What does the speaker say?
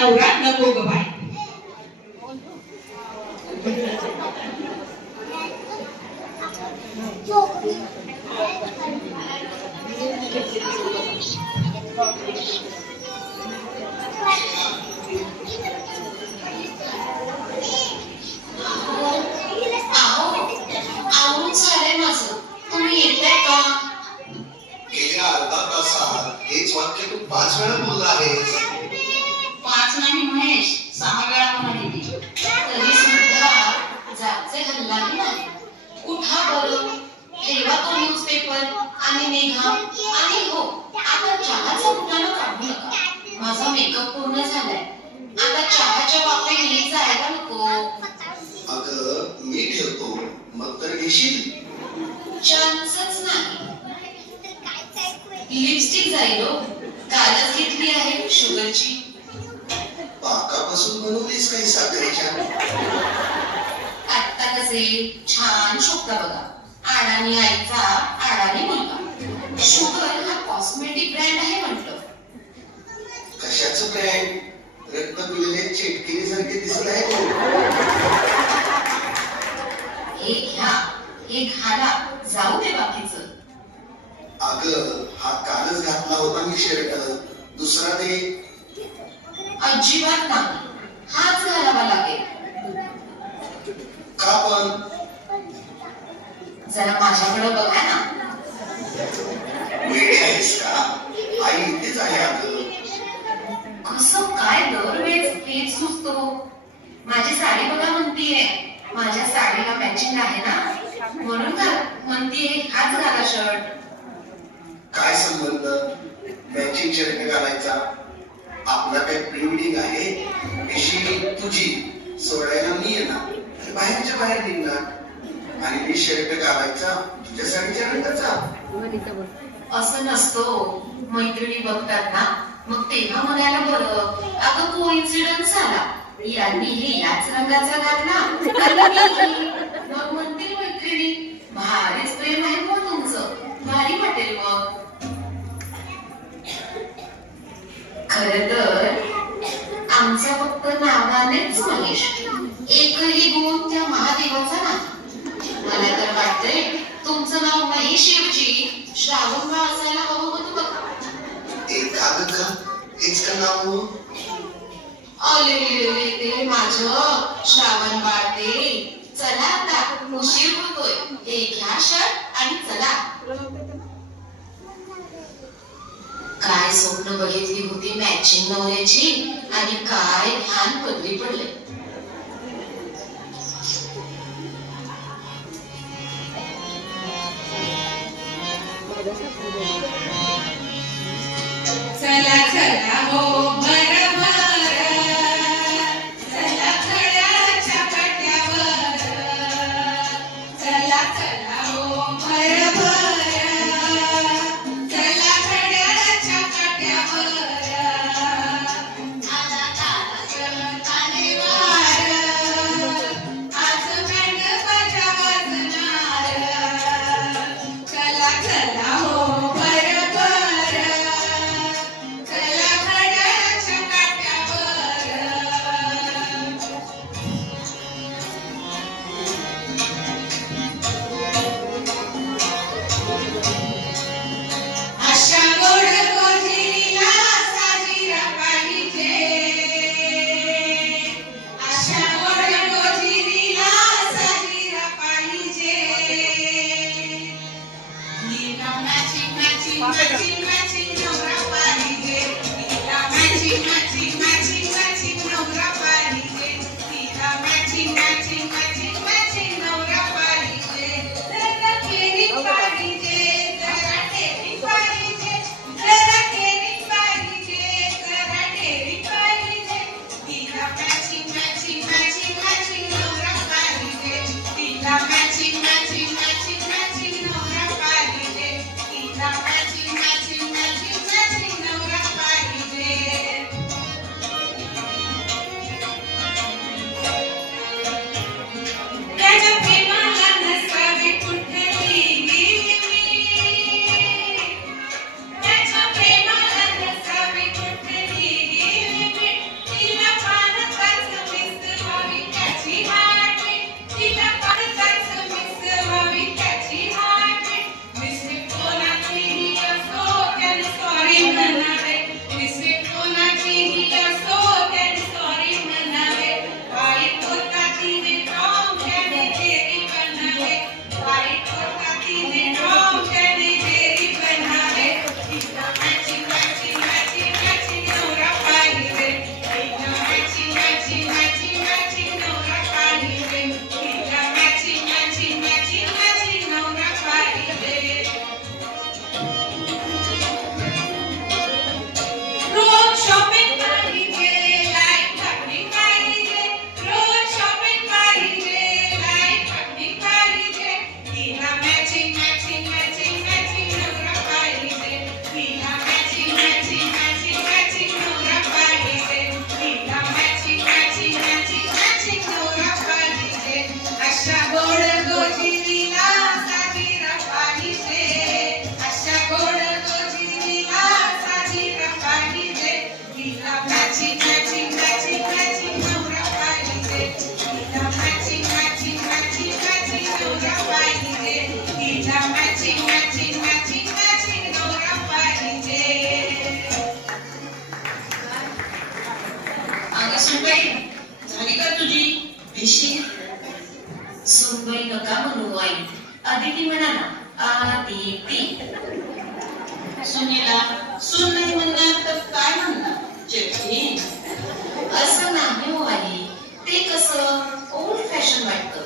नवरा नको ग बाई. आवरून झालंय माझं. तुम्ही येताय का? गेल्या अर्धा तासात हेच वाक्य तू 5 वेळा बोलला आहेस. 5 नाही महेश, 6 वेळा म्हणाली. तरी सुद्धा जागचे हल्लाही नाही. उठा बरं, ठेवा तो न्यूजपेपर आणि निघा. आणि हो, आता चहाचा कुटाणा काढू नका. माझा मेकअप पूर्ण झालाय. आता चहाच्या वाफे गेली जायला नको. अगं मी ठेवतो, मग तर घेशील. चान्सच नाही. लिपस्टिक जाईल हो. कालच घेतली आहे शुगरची. पाकापासून बनवलीस काही साखरेच्या? आत्ता कसे छान शोभता बघा. आडाणी आईचा आडाणी मुलगा. शुगर हा कॉस्मेटिक ब्रँड आहे म्हटलं. कशाचं ब्रँड? रक्त पिलेले चेटकिरीसारखे दिसत आहे तो. हे घ्या, हे घाला, जाऊ दे बाकीचं. अगं हा कालच घातला होता मी शर्ट, दुसरा दे. अजिबात नाही, हाच घालावा लागेल. का पण? जरा माझ्याकडे बघा ना. वेडी आहेस का? आई इथेच आहे अगं. कसं काय दरवेळेस हेच सुचतो. माझी साडी बघा म्हणतीये. माझ्या साडीला मॅचिंग आहे ना, म्हणून म्हणतीये हाच घाला शर्ट. काय संबंध मॅचिंग शर्ट घालायचा? आपला काय प्री वेडिंग आहे? अशी तुझी सोडायला मी येणार, बाहेरच्या बाहेर निघणार आणि मी शर्ट घालायचा तुझ्या साडीच्या रंगाचा. असं नसतो. मैत्रिणी बघतात ना, मग तेव्हा म्हणायला बरं, अगं कोइन्सिडन्स झाला. यांनी हे याच रंगाचा घातला आणि मीही. मग म्हणतील मैत्रिणी, भारीच प्रेम आहे मग तुमचं, भारी वाटेल मग. खरं तर आमचा फक्त नावानेच महेश, एकही गुण त्या महादेवाचा नाही. मला तर वाटतंय तुमचं नाव महेश ऐवजी श्रावणबाळ असायला हवं होतं बघा. एखादं का हेच का नाव? आले ते माझं श्रावणबाळ ते. चला आता उशीर होतोय. हे घ्या शर्ट आणि चला. काय स्वप्न बघितली होती मॅचिंग नवऱ्याची आणि काय ध्यान बदली पडले. चला चला हो भर भर, चला खड्याच्या कट्यावर. चला चला हो भर भर, चला खड्याच्या कट्यावर. आला तालाचं तानेवार, आज बँड बाजा वाजणार. चला चला हो भर आदिती म्हणा ना, आदिती. सुनीला सून नाही म्हणणार तर काय म्हणणार? जेठी. असं नाही हो आई, ते कसं ओल्ड फॅशन वाटतं.